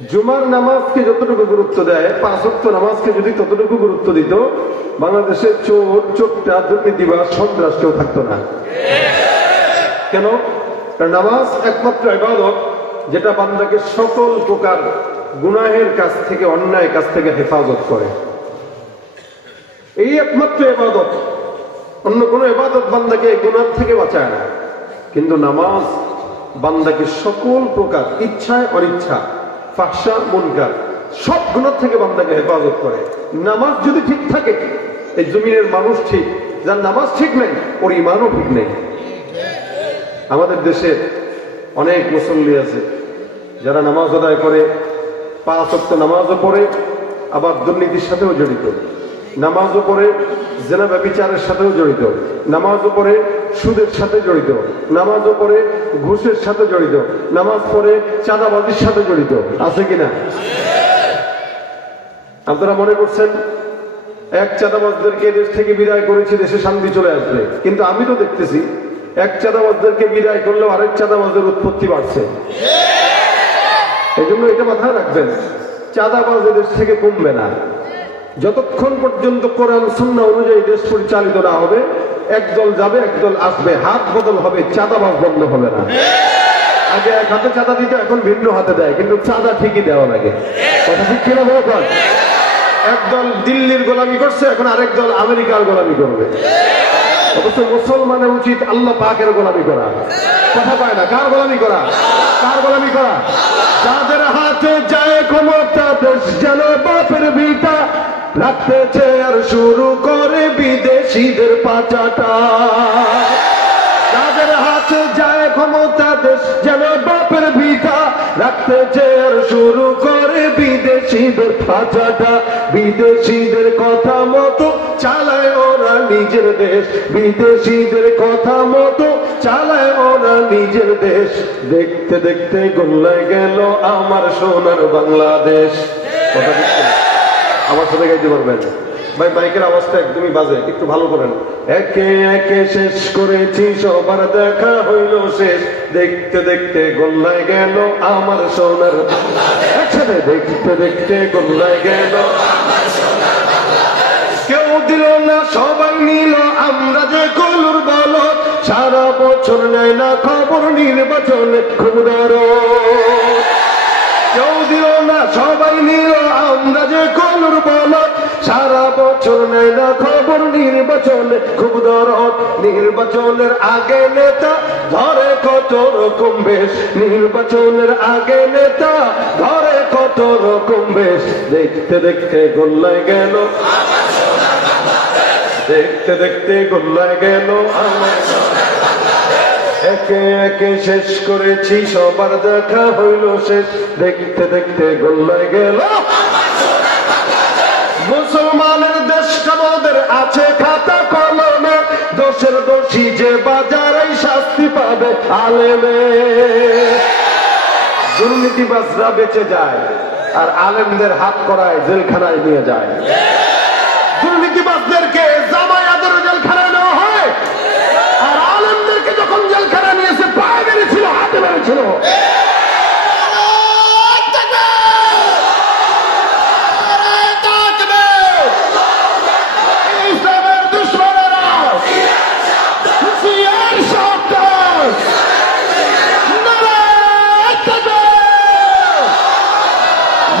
জুমার নামাজকে যতটুকু গুরুত্ব দেয়, 5 ওয়াক্ত নামাজকে যদি ততটুকু গুরুত্ব দিত, বাংলাদেশে চোর, চোরটা, দুর্নীতিবাজ, সন্ত্রাস কেউ থাকতো না। কেন? কারণ নামাজ একমাত্র ইবাদত যেটা বান্দাকে সকল প্রকার গুনাহের কাছ থেকে, অন্যায় কাছ থেকে হেফাজত করে। এই একমাত্র ইবাদত, অন্য কোনো ইবাদত বান্দাকে গুনাহ থেকে বাঁচায় না। কিন্তু নামাজ বান্দাকে সকল প্রকার ইচ্ছায় অনিচ্ছা, ফাহশা, মুনকার সব গুনাহ থেকে বান্দাকে হেফাজত করে। নামাজ যদি ঠিক থাকে, এই জমিনের মানুষ ঠিক, যার নামাজ ঠিক নেই ওর ঈমানও ঠিক নেই। আমাদের দেশে অনেক মুসল্লি আছে যারা নামাজ আদায় করে, 5 ওয়াক্ত নামাজও পড়ে, আবার দুর্নীতির সাথেও জড়িত, নামাজও পড়ে, জেনা ব্যভিচারের সাথেও জড়িত, নামাজও পড়ে, সুদের সাথে জড়িত, নামাজও পড়ে, ঘুষের সাথে জড়িত, নামাজ পড়ে, চাঁদাবাজির সাথে জড়িত। আছে কিনা? আপনারা মনে করছেন এক চাঁদাবাজদেরকে দেশ থেকে বিদায় করেছে, দেশে শান্তি চলে আসবে, কিন্তু আমি তো দেখতেছি এক চাঁদাবাজদেরকে বিদায় করলেও আরেক চাঁদাবাজের উৎপত্তি বাড়ছে। এই জন্য এটা মাথায় রাখবেন, চাঁদাবাজ দেশ থেকে কমবে না যতক্ষণ পর্যন্ত কোরআন সুন্নাহ অনুযায়ী দেশ পরিচালিত না হবে। একদল যাবে, একদল আসবে, হাত বদল হবে, চাঁদাবাজ বন্ধ হবে না। আগে এক হাতে চাঁদা দিতে, এখন ভিন্ন হাতে দেয়, কিন্তু চাঁদা ঠিকই দেওয়া লাগে। কথা ঠিক কিনা বলবেন? একদল দিল্লির গোলামি করছে, এখন আরেক দল আমেরিকার গোলামি করবে। অবশ্য মুসলমানের উচিত আল্লাহ পাকের গোলামি করা। কথা পায় না, কার গোলামি করা? কার গোলামি করা? যাদের হাতে যায় ক্ষমতা, দেশ যেন বাপের ভিটা, রাখতেছে আর শুরু করে বিদেশিদের পাচাটা। যাদের হাতে যায় ক্ষমতা, দেশ যেন বাপের ভিটা, রাখতেছে আর শুরু করে বিদেশিদের পাচাটা। বিদেশিদের কথা মতো চালায় ওরা নিজের দেশ, বিদেশিদের কথা মতো চালায় ওরা নিজের দেশ। দেখতে দেখতে গোল্লায় গেল আমার সোনার বাংলাদেশ। কথা দেখতে আমার সাথে গাইতে পারবেন? ভাই মাইকের আওয়াজটা একদমই বাজে, একটু ভালো করেন। একে একে শেষ করেছি, সবার দেখা হইল শেষ, দেখতে দেখতে গোল্লায় গেল আমার সোনার বাংলাদেশ। একসাথে দেখতে দেখতে গোল্লায় গেল আমার সোনার বাংলাদেশ। কেউ দিল না, সবাই নিল, আমরা যে কলুর বলদ, সারা বছর নেয় না খবর, নির্বাচনে খুব দরদ। কেউ দিল না, সবাই নিল, আমরা যে কলুর বলদ, সারা বছর নেয় না খবর, নির্বাচনে খুব দরদ। নির্বাচনের আগে নেতা ধরে কত রকম বেশ, নির্বাচনের আগে নেতা ধরে কত রকম বেশ। দেখতে দেখতে গোল্লায় গেল আমার সোনার বাংলাদেশ, দেখতে দেখতে গোল্লায় গেল আমার সোনার বাংলাদেশ। একে একে শেষ করেছি, সবার দেখা হইল শেষ, দেখতে দেখতে গোল্লায় গেল আমার সোনার বাংলাদেশ। মুসলমানের দেশ আমাদের আছে খাতা কলমে, দোষের দোষী যে বাজারেই শাস্তি পাবে আলেমে। দুর্নীতিবাজরা বেঁচে যায় আর আলেমদের হাত করায় জেলখানায় নিয়ে যায়। দুর্নীতিবাজদেরকে জামাই আদরে জেলখানায় নেওয়া হয়, আর আলেমদেরকে যখন জেলখানায় নিয়েছে পায়ে মেরেছিল, হাতে মেরেছিল।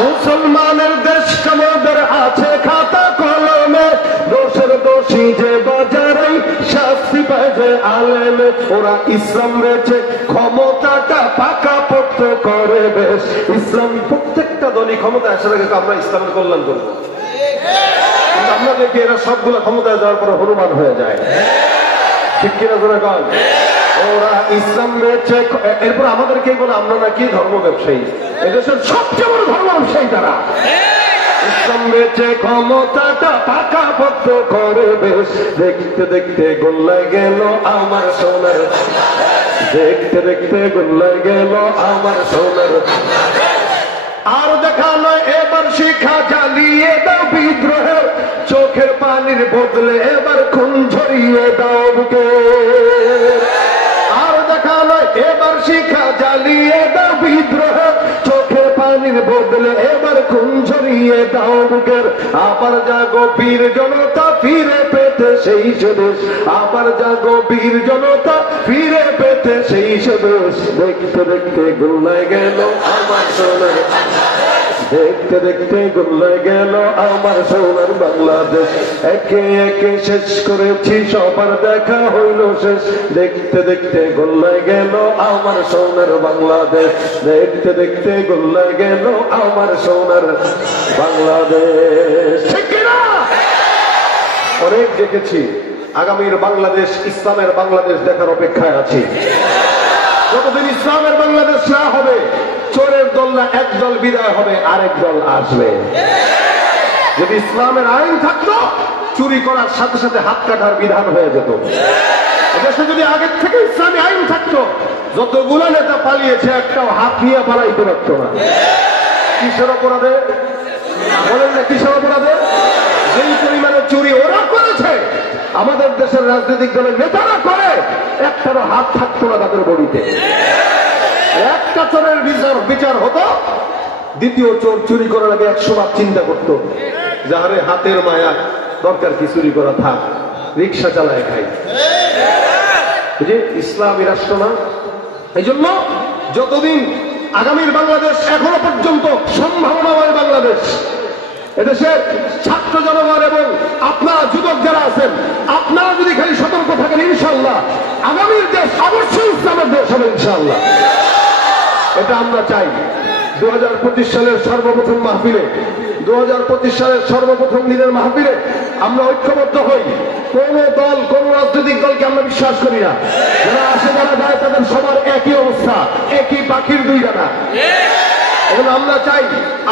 মুসলমানের দেশ আমাদের আছে খাতা কলমে, দোষের দোষী যে বাজারে শাস্তি পায় যে আলেমে। ওরা ইসলাম বেচে ক্ষমতাটা পাকা পড়তে করে বেশ। ইসলাম প্রত্যেকটা দলই ক্ষমতা আসার আগে আমরা ইসলামের কল্যাণ করবো, কিন্তু আমরা দেখি এরা সবগুলো ক্ষমতায় যাওয়ার পরে হনুমান হয়ে যায়। ঠিক কিনা জোরে কন? ওরা ইসলাম বেচে, এরপর আমাদেরকে বলে আমরা নাকি ধর্ম ব্যবসায়ী। এদেশের সবচেয়ে বড় ধর্ম ব্যবসায়ী তারা। ইসলাম বেচে ক্ষমতাটা পাকা পত্র করে বেশ, দেখতে দেখতে গোল্লায় গেল আমার সোনার, দেখতে দেখতে গোল্লায় গেল আমার সোনার। আর দেখা নয় এবার শিখা জ্বালিয়ে দাও বিদ্রোহের, চোখের পানির বদলে এবার খুন ঝরিয়ে দাও বুকে। আর দেখা নয় এবার শিখা জ্বালিয়ে দাও বিদ্রোহের, চোখের পানি পানির বদলে এবার খুন ঝরিয়ে দাও বুকের। আবার জাগো বীর জনতা ফিরে পেতে সেই স্বদেশ, আবার জাগো বীর জনতা ফিরে পেতে সেই স্বদেশ। দেখতে দেখতে গোল্লায় গেল আমার সোনার, দেখতে দেখতে গোল্লায় গেল আমার সোনার বাংলাদেশ। একে একে শেষ করেছি সবার দেখা হইল শেষ, দেখতে দেখতে গোল্লায় গেল আমার সোনার বাংলাদেশ। দেখতে দেখতে গোল্লায় গেল আমার সোনার বাংলাদেশ। ঠিক না? অনেক দেখেছি, আগামীর বাংলাদেশ ইসলামের বাংলাদেশ দেখার অপেক্ষায় আছি। যতদিন ইসলামের বাংলাদেশ না হবে, চোরের দল না এক দল বিদায় হবে, আরেক দল আসবে। যদি ইসলামের আইন থাকতো, চুরি করার সাথে সাথে হাত কাটার বিধান হয়ে যেত। দেশে যদি আগের থেকে ইসলামী আইন থাকতো, যতগুলো নেতা পালিয়েছে একটাও হাত নিয়ে পালাইতে পারতো না। কিসের অপরাধে বলেন না? কিসের অপরাধে? যেই পরিমাণে চুরি ওরা করেছে, আমাদের দেশের রাজনৈতিক দলের নেতারা করে, একটারও হাত থাকতো না তাদের বডিতে। একটা চোরের বিচার হতো, দ্বিতীয় চোর চুরি করার আগে 100 বার চিন্তা করতো, যাহারে হাতের মায়া, দরকার কি চুরি করা, থাক, রিক্সা চালায় খাই। বুঝি ইসলামী রাষ্ট্র না? এই জন্য যতদিন আগামীর বাংলাদেশ এখনো পর্যন্ত সম্ভাবনাময় বাংলাদেশ, এদেশের ছাত্র জনগণ এবং আপনারা যুবক যারা আছেন, আপনারা যদি খালি সতর্ক থাকেন, ইনশাল্লাহ আগামীর দেশ অবশ্যই ইসলামের দেশ হবে ইনশাল্লাহ। এটা আমরা চাই। 2025 সালের সর্বপ্রথম মাহফিলে, 2025 সালের সর্বপ্রথম দিনের মাহফিলে আমরা ঐক্যবদ্ধ হই। কোন দল, কোন রাজনৈতিক দলকে আমরা বিশ্বাস করি না। যারা আসে যারা যায় তাদের সবার একই অবস্থা, একই পাখির দুই ডানা। এবং আমরা চাই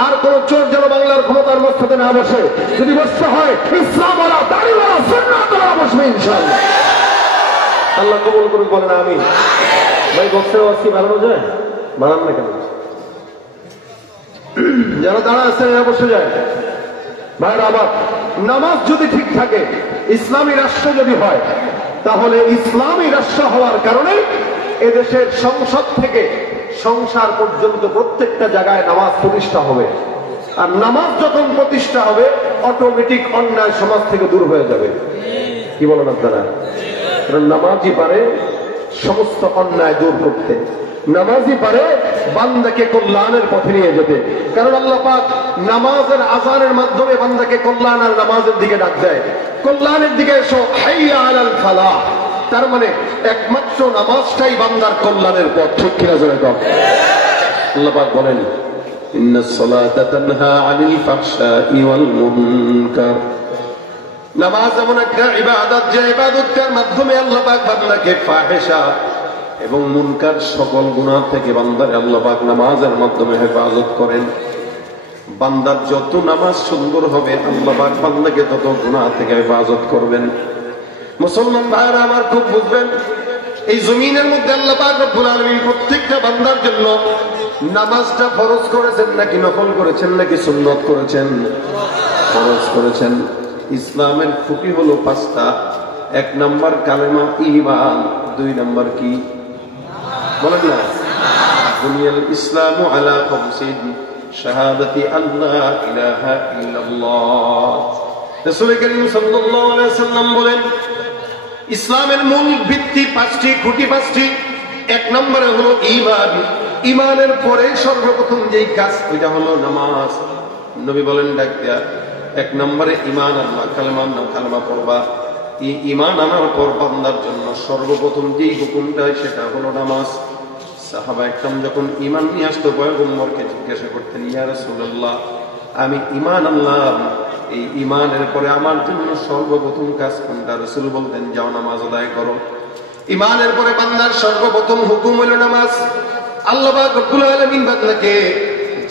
আর কোন চোর যেন বাংলার ক্ষমতার মস্তকে না বসে। যদি বসতে হয় ইসলাম ওরা, দাড়িওয়ালা, সুন্নাতওয়ালা বসবে ইনশাআল্লাহ। আল্লাহ কবুল করুক, বলেন আমিন। ভাই বক্সের আওয়াজ কি বাড়ানো যায়? বাড়ান না কেন? যারা দাঁড়া আছেন এরা বসে যায়। ভাইরা আমার, নামাজ যদি ঠিক থাকে, ইসলামী রাষ্ট্র যদি হয়, তাহলে ইসলামী রাষ্ট্র হওয়ার কারণে এদেশের সংসদ থেকে সংসার পর্যন্ত প্রত্যেকটা জায়গায় নামাজ প্রতিষ্ঠা হবে। আর নামাজ যখন প্রতিষ্ঠা হবে, অটোমেটিক অন্যায় সমাজ থেকে দূর হয়ে যাবে। কি বলেন আপনারা? কারণ নামাজই পারে সমস্ত অন্যায় দূর করতে, নামাজই পারে বান্দাকে কল্যাণের পথে নিয়ে যেতে। কারণ আল্লাহ পাক নামাজের আযানের মাধ্যমে বান্দাকে কল্যাণ আর নামাজের দিকে ডাক দেয়, কল্যাণের দিকে এসো, হাইয়া আলাল ফালাহ। তার মানে একমাত্র নামাজটাই বান্দার কল্যাণের পথ। ঠিক কিনা জোরে কর। আল্লাহ পাক বলেন, ইন্নাস সালাতা তানহা আনিল ফাহশাই ওয়াল মুনকার। নামাজ এমন একটা ইবাদত, যে ইবাদতের মাধ্যমে আল্লাহ পাক বান্দাকে ফাহিশা এবং মুনকার সকল গুনাহ থেকে বান্দার আল্লাহ পাক নামাজের মাধ্যমে হেফাজত করেন। বান্দার যত নামাজ সুন্দর হবে, আল্লাহ পাক বান্দাকে তত গুনাহ থেকে হেফাজত করবেন। মুসলমান ভাইরা আমার খুব বুঝবেন, এই জমিনের মধ্যে আল্লাহ পাক রব্বুল আলামিন প্রত্যেকটা বান্দার জন্য নামাজটা ফরজ করেছেন নাকি নফল করেছেন নাকি সুন্নত করেছেন? ফরজ করেছেন। ইসলামের খুঁটি হলো 5টা। 1 নম্বর কালেমা ঈমান, 2 নম্বর কি বলেন না? বুনিয়াল ইসলামু আলা খামসিন, শাহাদাতি আল্লা ইলাহা ইল্লাল্লাহ। রাসূল করিম সাল্লাল্লাহু আলাইহি ওয়াসাল্লাম বলেন, ইসলামের মূল ভিত্তি 5টি, খুঁটি 5টি। 1 নম্বরে হলো ঈমান। ঈমানের পরে সর্বপ্রথম যেই কাজ, ওইটা হলো নামাজ। নবী বলেন ডাক দেয়া, 1 নম্বরে ঈমান আনবা, কালেমা পড়বা। এই ঈমান আনার পর বান্দার জন্য সর্বপ্রথম যেই হুকুমটা সেটা হলো নামাজ। সাহাবা একরাম যখন ঈমান নিয়ে আসতো, পয়গম্বরকে জিজ্ঞাসা করতেন, ইয়া রাসূলুল্লাহ, আমি ঈমান আনলাম, এই ঈমানের পরে আমার জন্য সর্বপ্রথম কাজ কোনটা? রাসূল বলতেন, যাও নামাজ আদায় করো। ঈমানের পরে বান্দার সর্বপ্রথম হুকুম হলো নামাজ। আল্লাহ পাক রব্বুল আলামিন বান্দাকে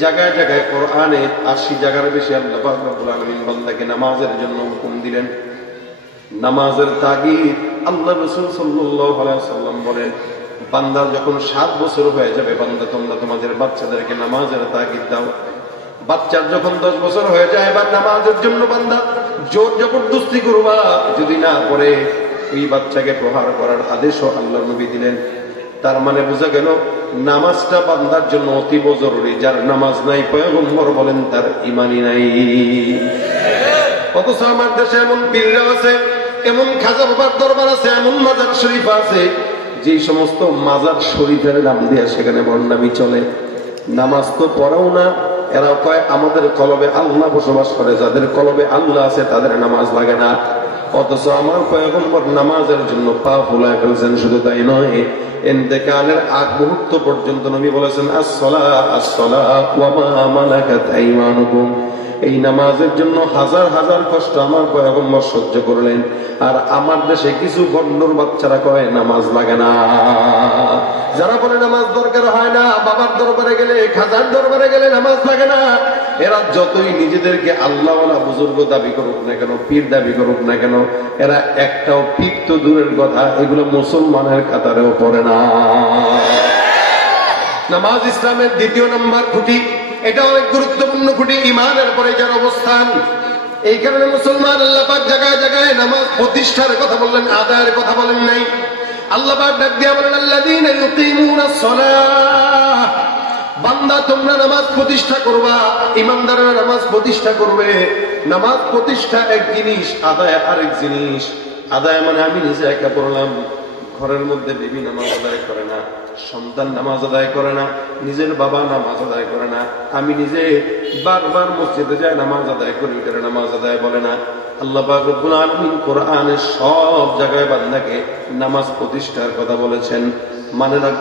জায়গায় জায়গায় কোরআনে 80 জায়গার বেশি আল্লাহ পাক রব্বুল আলামিন বান্দাকে নামাজের জন্য হুকুম দিলেন। নামাজের তাগিদ আল্লাহ রাসূল সাল্লাল্লাহু আলাইহি ওয়াসাল্লাম বলেন, বান্দা যখন 7 বছর হয়ে যাবে, বান্দা তোমরা তোমাদের বাচ্চাদেরকে নামাজের তাগিদ দাও। বাচ্চার যখন 10 বছর হয়ে যায়, এবার নামাজের জন্য বান্দা জোর জবরদস্তি করবা, যদি না পড়ে ওই বাচ্চাকে প্রহার করার আদেশও আল্লাহর নবী দিলেন। তার মানে বোঝা গেল নামাজটা বান্দার জন্য অতীব জরুরি। যার নামাজ নাই পয়গম্বর বলেন তার ঈমানই নাই। অথচ আমার দেশে এমন পীররা আছে, এমন খাজা বাবার দরবার আছে, এমন মাজার শরীফ আছে, যে সমস্ত মাজার শরীফের নাম দিয়ে সেখানে ভণ্ডামি চলে। নামাজ তো পড়াও না, এরা কয় আমাদের কলবে আল্লাহ বসবাস করে, যাদের কলবে আল্লাহ আছে তাদের নামাজ লাগে না। অথচ আমার পয়গম্বর নামাজের জন্য পা ফুলায় ফেলছেন। শুধু তাই নয়, ইন্তেকালের আগ মুহূর্ত পর্যন্ত নবী বলেছেন আসসালাহ আসসালাহ ওয়া মা মালাকাত আইমানুকুম। এই নামাজের জন্য হাজার হাজার কষ্ট আমার পয়গম্বর সহ্য করলেন। আর আমার দেশে কিছু ভণ্ডর বাচ্চারা কয় নামাজ লাগে না। যারা বলে নামাজ দরকার হয় না, বাবার দরবারে গেলে, খাজার দরবারে গেলে নামাজ লাগে না, এরা যতই নিজেদেরকে আল্লাহওয়ালা বুজুর্গ দাবি করুক না কেন, পীর দাবি করুক না কেন, এরা একটাও পীর তো দূরের কথা, এগুলো মুসলমানের কাতারেও পড়ে না। নামাজ ইসলামের দ্বিতীয় নম্বর খুঁটি, এটা অনেক গুরুত্বপূর্ণ খুঁটি। ঈমানের পরে যার অবস্থান, এই কারণে মুসলমান আল্লাহ পাক জায়গায় জায়গায় নামাজ প্রতিষ্ঠার কথা বললেন, আদায়ের কথা বলেন নাই। আল্লাহ পাক ডাক দিয়া বলেন আল্লাযীনা ইউকিমুনাস সালাহ, বান্দা তোমরা নামাজ প্রতিষ্ঠা করবা, ঈমানদাররা নামাজ প্রতিষ্ঠা করবে। নামাজ প্রতিষ্ঠা এক জিনিস, আদায় আরেক জিনিস। আদায় মানে আমি নিজে একা পড়লাম, ঘরের মধ্যে বিবি নামাজ আদায় করে না, সন্তান নামাজ আদায় করে না, নিজের বাবা নামাজ আদায় করে না, আমি নিজে বারবার মসজিদে যাই নামাজ আদায় করি, এটা নামাজ আদায় বলে না। আল্লাহ পাক রব্বুল আলামিন কোরআনের সব জায়গায় বান্দাকে নামাজ প্রতিষ্ঠার কথা বলেছেন।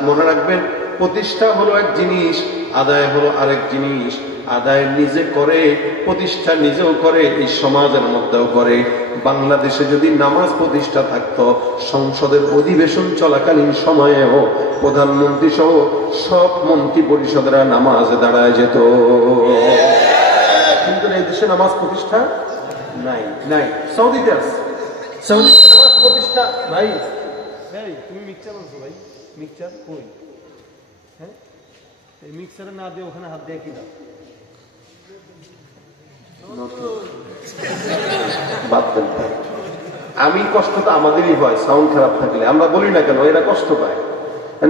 মনে রাখবেন, প্রতিষ্ঠা হলো এক জিনিস, আদায় হলো আরেক জিনিস। আদায় নিজে করে, প্রতিষ্ঠা নিজেও করে, এই সমাজের মধ্যেও করে। বাংলাদেশে যদি নামাজ প্রতিষ্ঠা থাকতো, সংসদের অধিবেশন চলাকালীন সময়েও প্রধানমন্ত্রী সহ সব মন্ত্রী পরিষদরা নামাজে দাঁড়ায় যেত। কিন্তু এই দেশে নামাজ প্রতিষ্ঠা নাই। নাই, সৌদিতে আছে, সৌদিতে নামাজ প্রতিষ্ঠা নাই। তুমি মিক্সচার বলছো ভাই, মিক্সচার কই? হ্যাঁ, এই মিক্সচারে না দিয়ে ওখানে হাত দিয়ে কি দাও? আমি কষ্ট তো আমাদেরই হয়, সাউন্ড খারাপ থাকলে। আমরা বলি না কেন, এরা কষ্ট পায়।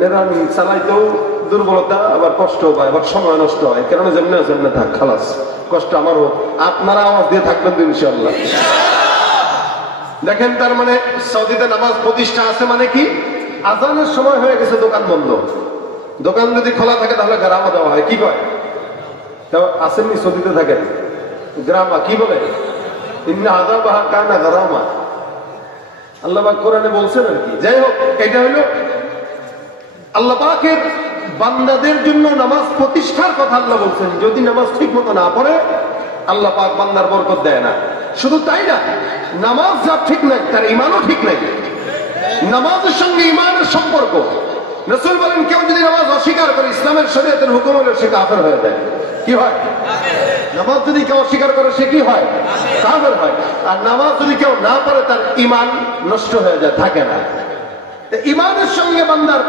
এরা চালাইতেও দুর্বলতা, আবার কষ্টও পায়, আবার সময় নষ্ট হয়। কেন যেমনি যেমনি থাক, খালাস, কষ্ট আমার হোক, আপনারা আওয়াজ দিয়ে থাকবেন তো ইনশাআল্লাহ। দেখেন, তার মানে সৌদিতে নামাজ প্রতিষ্ঠা আছে মানে কি? আজানের সময় হয়ে গেছে, দোকান বন্ধ। দোকান যদি খোলা থাকে তাহলে গ্রামা দেওয়া হয়, কি কয়? আসেননি সৌদিতে থাকেন, গ্রামা কি বলে? ইন্না আযাবাহা কানা গারামা, আল্লাহ পাক কোরআনে বলছেন আর কি। যাই হোক, এটা হলো আল্লাহ পাকের বান্দাদের জন্য নামাজ প্রতিষ্ঠার কথা আল্লাহ বলছেন। যদি নামাজ ঠিক মতো না পড়ে, আল্লাহ পাক বান্দার বরকত দেয় না। শুধু তাই না, নামাজ যা ঠিক নাই তার ঈমানও ঠিক নাই। নামাজের সঙ্গে ঈমানের সম্পর্ক, রাসূল বলেন কেউ যদি নামাজ অস্বীকার করে, ইসলামের শরীয়তের হুকুম হলে সে কাফের হয়ে যায়। কি হয়? নামাজ যদি কেউ অস্বীকার করে সে কি হয়? কাফের হয়। আর নামাজ যদি কেউ না পড়ে তার ঈমান নষ্ট হয়ে যায়, থাকে না। ঈমানের সঙ্গে বান্দার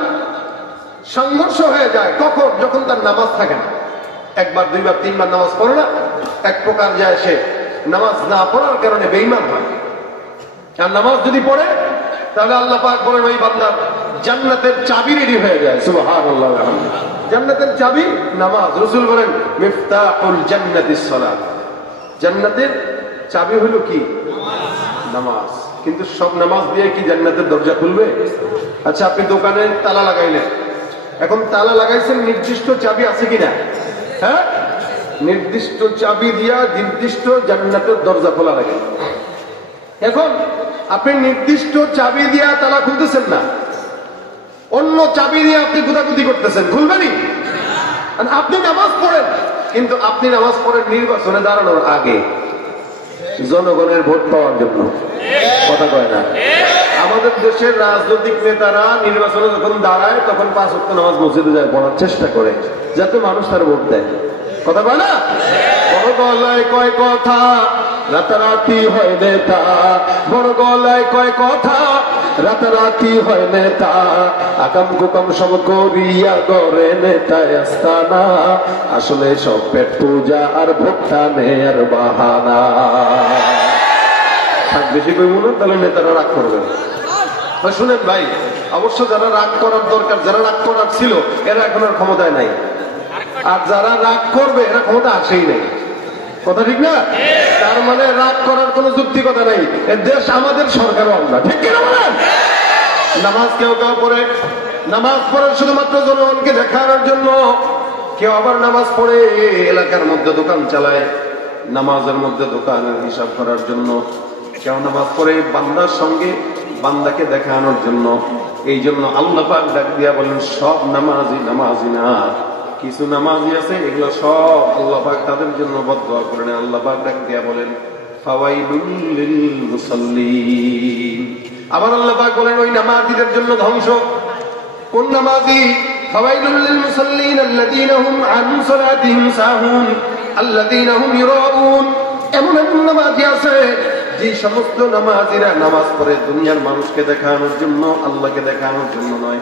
সংঘর্ষ হয়ে যায় কখন? যখন তার নামাজ থাকে না। একবার, দুইবার, তিনবার নামাজ পড়ে না, এক প্রকার যায় সে নামাজ না পড়ার কারণে বেঈমান হয়। আর নামাজ যদি পড়ে তাহলে আল্লাহ পাক বলেন ওই বান্দার জান্নাতের চাবি রেডি হয়ে যায়। সুবহানাল্লাহ, জান্নাতের চাবি নামাজ। রাসূল বলেন মিফতাহুল জান্নাতিস সালাত, জান্নাতের চাবি হলো কি? নামাজ। কিন্তু সব নামাজ দিয়ে কি জান্নাতের দরজা খুলবে? আচ্ছা, আপনি দোকানে তালা লাগাইলেন, এখন তালা লাগাইছেন, নির্দিষ্ট চাবি আছে কিনা? হ্যাঁ, নির্দিষ্ট চাবি দিয়া নির্দিষ্ট জান্নাতের দরজা খোলা রাখেন। এখন আপনি নির্দিষ্ট চাবি দিয়া তালা খুলতেছেন না, অন্য চাবি দিয়ে আপনি গুদাগুদি করতেছেন, খুলবেনি? আপনি নামাজ পড়েন, কিন্তু আপনি নামাজ পড়েন নির্বাচনে দাঁড়ানোর আগে, জনগণের ভোট পাওয়ার জন্য। কথা কয় না? আমাদের দেশের রাজনৈতিক নেতারা নির্বাচনে যখন দাঁড়ায় তখন 5 ওয়াক্ত নামাজ মসজিদে যায় পড়ার চেষ্টা করে, যাতে মানুষ তার ভোট দেয়। কথা কয় না? বড় গলায় কয় কথা, রাতারাতি হয় নেতা। বড় গলায় কয় কথা, রাতারাতি হয় নেতা। আকাম কুকাম সব করিয়া গড়ে নেতায় আস্তানা, আসলে সব পেট পূজা আর ভোটটা নেয়ার বাহানা। বেশি কইব না, তাহলে নেতারা রাগ করবেন। শুনেন ভাই, অবশ্য যারা রাগ করার দরকার, যারা রাগ করার ছিল এরা এখন আর ক্ষমতায় নাই, আর যারা রাগ করবে এরা ক্ষমতা আসেই নাই। কথা ঠিক না? তার মানে রাগ করার কোন যুক্তিকতা নেই। এ দেশ আমাদের, সরকারও আমরা, ঠিক কিনা বলেন? নামাজ কেউ কেউ পড়ে, নামাজ পড়ে শুধুমাত্র জনগণকে দেখানোর জন্য। কেউ আবার নামাজ পড়ে এলাকার মধ্যে দোকান চালায়, নামাজের মধ্যে দোকানের হিসাব করার জন্য। কেউ নামাজ পড়ে বান্দার সঙ্গে বান্দাকে দেখানোর জন্য। এই জন্য আল্লাহ পাক ডাক দিয়া বলেন, সব নামাজি নামাজি না, কিছু নামাজি আছে এগুলো সব আল্লাহ পাক তাদের জন্য বদদুয়া করেন। আল্লাহ পাক ডাক দিয়া বলেন, ফাওয়াইলুল লিল মুসাল্লিন। আবার আল্লাহ পাক বলেন, ওই নামাজিদের জন্য ধ্বংস। কোন নামাজি? ফাওয়াইলুল লিল মুসাল্লিন আল্লাযীনা হুম আন সালাতিহিম সাহুন আল্লাযীনা হুম ইরাউন। এমন এমন নামাজি আছে যে সমস্ত নামাজিরা নামাজ পড়ে দুনিয়ার মানুষকে দেখানোর জন্য, আল্লাহকে দেখানোর জন্য নয়।